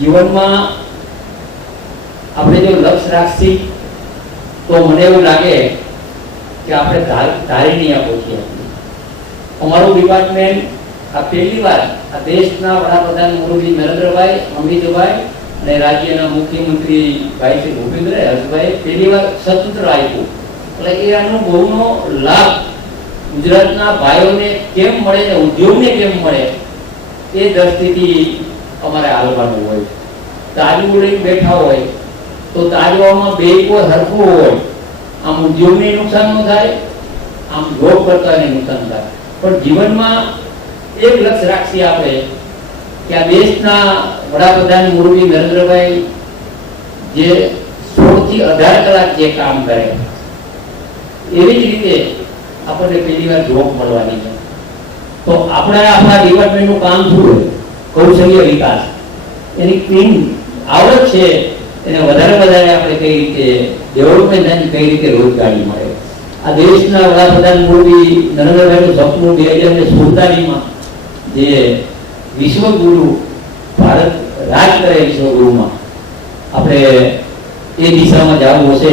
જીવનમાં આપણે જો લક્ષ્ય રાખશી તો મને એવું લાગે કે આપણે ધારી નહીં પહોંચીએ. અમારું ડિપાર્ટમેન્ટ આ પહેલી વાર આ દેશના વડાપ્રધાન મોદી નરેન્દ્રભાઈ, અમિતભાઈ અને રાજ્યના મુખ્યમંત્રી ભાઈ શ્રી ભૂપેન્દ્ર હર્ષભાઈ પહેલી વાર સત્સૂત્ર આપ્યું. એટલે એ અનુભવનો લાભ ગુજરાતના ભાઈઓને કેમ મળે ને ઉદ્યોગને કેમ મળે એ દ્રષ્ટિથી અમારે હાલવાનું હોય. તાજવું લઈને બેઠા હોય તો તાજવામાં બે કોઈ હરખું હોય, આમ ઉદ્યોગને નુકસાન ન થાય, આમ જોબ કરતાને નુકસાન થાય. પણ જીવનમાં એક લક્ષ્ય રાખીએ આપણે કે આ દેશના વડાપ્રધાન મોદી નરેન્દ્રભાઈ જે 16 થી 18 કલાક જે કામ કરે એવી જ રીતે આપણને પહેલી વાર જોબ મળવાની છે. તો આપણે આપણા ડિપાર્ટમેન્ટનું કામ શું હોય? કૌશલ્ય વિકાસ, એની ટીમ આવડત છે એને વધારે આપણે કઈ રીતે ડેવલપમેન્ટ થાય, કઈ રીતે રોજગારી મળે. આ દેશના વડાપ્રધાન મોદી નરેન્દ્રભાઈનું સપનું 2047માં જે વિશ્વગુરુ ભારત રાજ કરે વિશ્વગુરુમાં આપણે એ દિશામાં જવું હશે